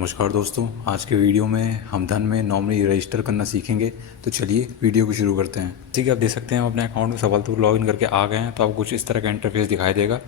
नमस्कार दोस्तों, आज के वीडियो में हम धन में नॉमिनी रजिस्टर करना सीखेंगे। तो चलिए वीडियो को शुरू करते हैं। ठीक है, आप देख सकते हैं हम अपने अकाउंट में सफलतापूर्वक लॉगिन करके आ गए हैं। तो आपको कुछ इस तरह का इंटरफेस दिखाई देगा।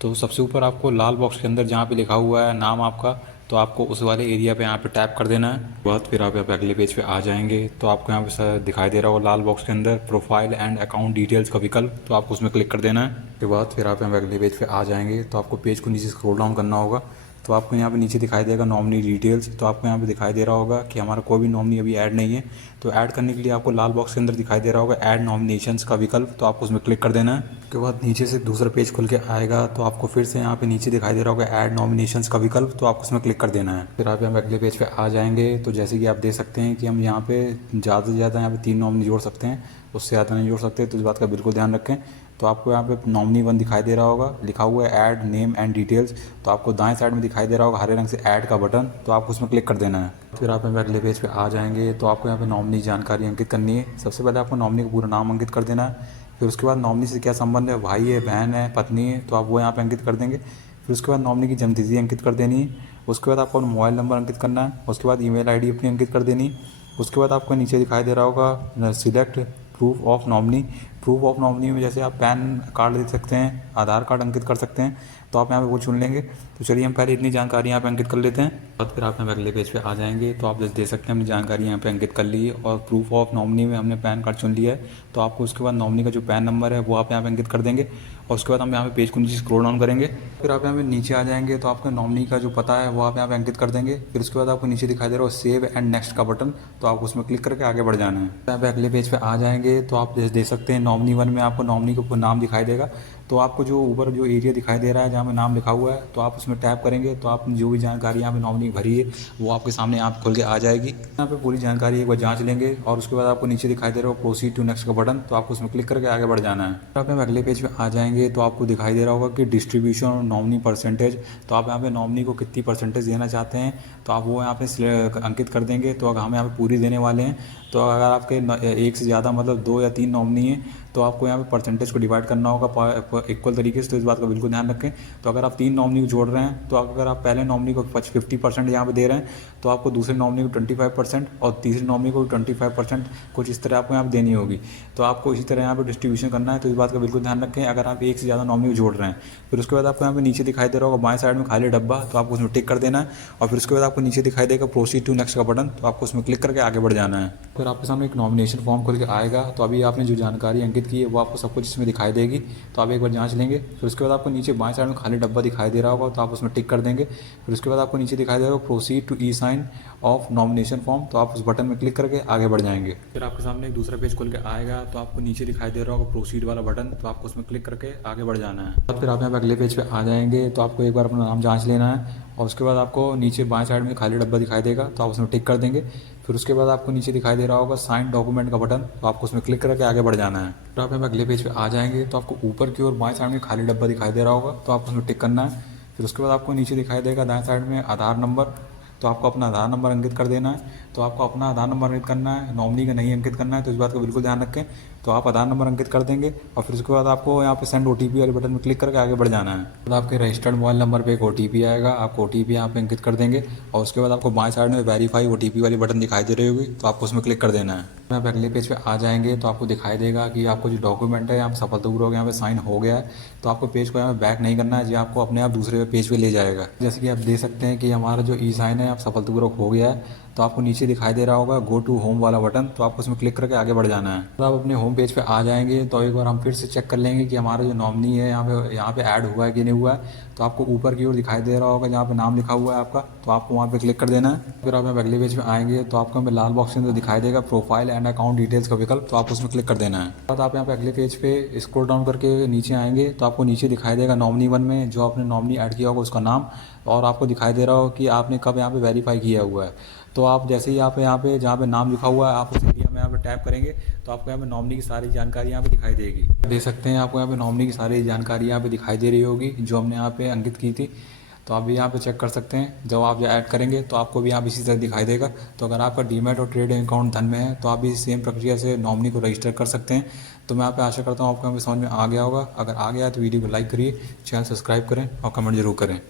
तो सबसे ऊपर आपको लाल बॉक्स के अंदर जहाँ पे लिखा हुआ है नाम आपका, तो आपको उस वाले एरिया पे यहाँ पे टैप कर देना है। बाद फिर आप यहाँ पे अगले पेज पे आ जाएंगे तो आपको यहाँ पे दिखाई दे रहा होगा लाल बॉक्स के अंदर प्रोफाइल एंड अकाउंट डिटेल्स का विकल्प, तो आपको उसमें क्लिक कर देना है। उसके बाद फिर आप यहाँ पे अगले पेज पे आ जाएंगे तो आपको पेज को नीचे स्क्रॉल डाउन करना होगा। तो आपको यहाँ पे नीचे दिखाई देगा नॉमिनी डिटेल्स। तो आपको यहाँ पे दिखाई दे रहा होगा कि हमारा कोई भी नॉमिनी अभी ऐड नहीं है। तो ऐड करने के लिए आपको लाल बॉक्स के अंदर दिखाई दे रहा होगा ऐड नॉमिनेशंस का विकल्प, तो आपको उसमें क्लिक कर देना है। उसके बाद नीचे से दूसरा पेज खुल के आएगा तो आपको फिर से यहाँ पे नीचे दिखाई दे रहा होगा ऐड नॉमिनेशंस का विकल्प, तो आपको उसमें क्लिक कर देना है। फिर आप यहाँ पे अगले पेज पे आ जाएंगे तो जैसे कि आप देख सकते हैं कि हम यहाँ पे ज़्यादा से ज़्यादा यहाँ पे 3 नॉमिनी जोड़ सकते हैं, उससे ज़्यादा नहीं जोड़ सकते। तो इस बात का बिल्कुल ध्यान रखें। तो आपको यहाँ पे नॉमिनी 1 दिखाई दे रहा होगा, लिखा हुआ है ऐड नेम एंड डिटेल्स। तो आपको दाएं साइड में दिखाई दे रहा होगा हरे रंग से ऐड का बटन, तो आपको उसमें क्लिक कर देना है। फिर आप यहाँ पे अगले पेज पे आ जाएंगे तो आपको यहाँ पे नॉमिनी जानकारी अंकित करनी है। सबसे पहले आपको नॉमिनी का पूरा नाम अंकित कर देना है। फिर उसके बाद नॉमिनी से क्या संबंध है, भाई है, बहन है, पत्नी है, तो आप वो यहाँ पे अंकित कर देंगे। फिर उसके बाद नॉमिनी की जन्मतिथि अंकित कर देनी है। उसके बाद आपको मोबाइल नंबर अंकित करना है। उसके बाद ईमेल आईडी अपनी अंकित कर देनी है। उसके बाद आपको नीचे दिखाई दे रहा होगा select proof of nominee. Proof of nominee में जैसे आप पैन कार्ड दे सकते हैं, आधार कार्ड अंकित कर सकते हैं, तो आप यहाँ पे वो चुन लेंगे। तो चलिए हम पहले इतनी जानकारी यहाँ पे अंकित कर लेते हैं। और फिर आप यहाँ पे अगले पेज पे आ जाएंगे तो आप जैसे देख सकते हैं हमने जानकारी यहाँ पे अंकित कर ली है और प्रूफ ऑफ नॉमिनी में हमने पैन कार्ड चुन लिया है। तो आपको उसके बाद नॉमिनी का जो पैन नंबर है वो आप यहाँ पे अंकित कर देंगे। और उसके बाद हम यहाँ पे पेज को नीचे स्क्रॉल डाउन करेंगे। फिर आप यहाँ पे नीचे आ जाएंगे तो आपका नॉमिनी का जो पता है वो आप यहाँ पे अंकित कर देंगे। फिर उसके बाद आपको नीचे दिखाई दे रहा है सेव एंड नेक्स्ट का बटन, तो आपको उसमें क्लिक करके आगे बढ़ जाना है। यहाँ पे अगले पेज पे आ जाएंगे तो आप देख सकते हैं नॉमिनी 1 में आपको नॉमिनी का नाम दिखाई देगा। तो आपको जो ऊपर जो एरिया दिखाई दे रहा है जहाँ पे नाम लिखा हुआ है, तो आप उसमें टैप करेंगे तो आप जो भी जानकारी यहाँ पे नॉमिनी भरी है वो आपके सामने आप खोल के आ जाएगी। यहाँ पे पूरी जानकारी एक बार जांच लेंगे और उसके बाद आपको नीचे दिखाई दे रहा है प्रोसीड टू नेक्स्ट का बटन, तो आपको उसमें क्लिक करके आगे बढ़ जाना है। आप यहाँ अगले पेज पे आ जाएंगे तो आपको दिखाई दे रहा होगा कि डिस्ट्रीब्यूशन और नॉमिनी परसेंटेज। तो आप यहाँ पे नॉमिनी को कितनी परसेंटेज देना चाहते हैं, तो आप वो यहाँ पे अंकित कर देंगे। तो अगर हम यहाँ पे पूरी देने वाले हैं, तो अगर आपके एक से ज़्यादा मतलब 2 या 3 नॉमिनी है तो आपको यहाँ पे परसेंटेज को डिवाइड करना होगा इक्वल तरीके से। तो इस बात का बिल्कुल ध्यान रखें। तो अगर आप 3 नॉमिनी को जोड़ रहे हैं तो अगर आप पहले नॉमिनी को 50% यहाँ पे दे रहे हैं, तो आपको दूसरे नॉमिनी को 25% और तीसरे नॉमिनी को 25% कुछ इस तरह आपको यहाँ पे देनी होगी। तो आपको इसी तरह यहाँ पे डिस्ट्रीब्यूशन करना है। तो इस बात का बिल्कुल ध्यान रखें अगर आप एक से ज़्यादा नॉमिनी को जोड़ रहे हैं। फिर उसके बाद आपको यहाँ पे नीचे दिखाई दे रहा होगा बाएं साइड में खाली डब्बा, तो आपको उसमें टिक कर देना है। और फिर उसके बाद आपको नीचे दिखाई देगा प्रोसीड टू नेक्स्ट का बटन, तो आपको उसमें क्लिक करके आगे बढ़ जाना है। फिर आपके सामने एक नॉमिनेशन फॉर्म खुल के आएगा। तो अभी आपने जो जानकारी अंकित की है वो आपको सब कुछ इसमें दिखाई देगी, तो आप एक बार जांच लेंगे। फिर उसके बाद आपको नीचे बाएं साइड में खाली डब्बा दिखाई दे रहा होगा, तो आप उसमें टिक कर देंगे। फिर उसके बाद आपको नीचे दिखाई देगा proceed to e sign of nomination form, तो आप उस बटन में क्लिक करके आगे बढ़ जाएंगे। फिर आपके सामने एक दूसरा पेज खुल के आएगा तो आपको नीचे दिखाई दे रहा होगा प्रोसीड वाला बटन, तो आपको उसमें क्लिक करके आगे बढ़ जाना है। फिर आप यहाँ पे अगले पेज पे आ जाएंगे तो आपको एक बार अपना नाम जांच लेना है। और उसके बाद आपको नीचे बाएं साइड में खाली डब्बा दिखाई देगा, तो आप उसमें टिक कर देंगे। फिर उसके बाद आपको नीचे दिखाई दे रहा होगा साइन डॉक्यूमेंट का बटन, तो आपको उसमें क्लिक करके आगे बढ़ जाना है। फिर आप यहाँ पे अगले पेज पे आ जाएंगे तो आपको ऊपर की ओर बाएं साइड में खाली डब्बा दिखाई दे रहा होगा, तो आप उसमें टिक करना है। फिर उसके बाद आपको नीचे दिखाई देगा दाएं साइड में आधार नंबर, तो आपको अपना आधार नंबर अंकित कर देना है। तो आपको अपना आधार नंबर अंकित करना है, नॉमिनी का नहीं अंकित करना है। तो इस बात का बिल्कुल ध्यान रखें। तो आप आधार नंबर अंकित कर देंगे और फिर उसके बाद आपको यहाँ पे सेंड OTP वाले बटन में क्लिक करके आगे बढ़ जाना है। तो आपके रजिस्टर्ड मोबाइल नंबर पे एक OTP आएगा, आप OTP यहाँ पे अंकित कर देंगे। और उसके बाद आपको बाएं साइड में वेरीफाई OTP वाली बटन दिखाई दे रही होगी, तो आपको उसमें क्लिक कर देना है। यहाँ पे अगले पेज पे आ जाएंगे तो आपको दिखाई देगा कि आपको जो डॉक्यूमेंट है यहाँ पे सफलतापूर्वक यहाँ पे साइन हो गया है। तो आपको पेज को यहाँ पे बैक नहीं करना है, जो आपको अपने आप दूसरे पेज पे ले जाएगा। जैसे कि आप देख सकते हैं कि हमारा जो ई साइन है आप सफलतापूर्वक हो गया है। तो आपको नीचे दिखाई दे रहा होगा गो टू होम वाला बटन, तो आपको उसमें क्लिक करके आगे बढ़ जाना है। तो आप अपने होम पेज पे आ जाएंगे तो एक बार हम फिर से चेक कर लेंगे कि हमारा जो नॉमिनी है यहाँ पे ऐड हुआ है कि नहीं हुआ है। तो आपको ऊपर की ओर दिखाई दे रहा होगा जहाँ पे नाम लिखा हुआ है आपका, तो आपको वहाँ पे क्लिक कर देना है। फिर आप अगले पेज पे आएंगे तो आपको हमें लाल बॉक्स के अंदर दिखाई देगा प्रोफाइल एंड अकाउंट डिटेल्स का विकल्प, तो आप उसमें क्लिक कर देना है। बाद आप यहाँ पे अगले पेज पे स्क्रॉल डाउन करके नीचे आएंगे तो आपको नीचे दिखाई देगा नॉमिनी 1 में जो आपने नॉमिनी ऐड किया होगा उसका नाम, और आपको दिखाई दे रहा हो कि आपने कब यहाँ पे वेरीफाई किया हुआ है। तो आप जैसे ही आप यहाँ पे जहाँ पे नाम लिखा हुआ है आप उस एरिया में यहाँ पे टैप करेंगे तो आपको यहाँ पे नॉमिनी की सारी जानकारी यहाँ पे दिखाई देगी। देख सकते हैं आपको यहाँ पे नॉमिनी की सारी जानकारी यहाँ पे दिखाई दे रही होगी जो हमने यहाँ पे अंकित की थी। तो आप भी यहाँ पे चेक कर सकते हैं, जब आप ऐड करेंगे तो आपको भी यहाँ पे इसी तरह दिखाई देगा। तो अगर आपका डीमैट और ट्रेडिंग अकाउंट धन में है तो आप भी सेम प्रक्रिया से नॉमिनी को रजिस्टर कर सकते हैं। तो मैं यहाँ पे आशा करता हूँ आपको यहाँ पे समझ में आ गया होगा। अगर आ गया तो वीडियो को लाइक करिए, चैनल सब्सक्राइब करें और कमेंट जरूर करें।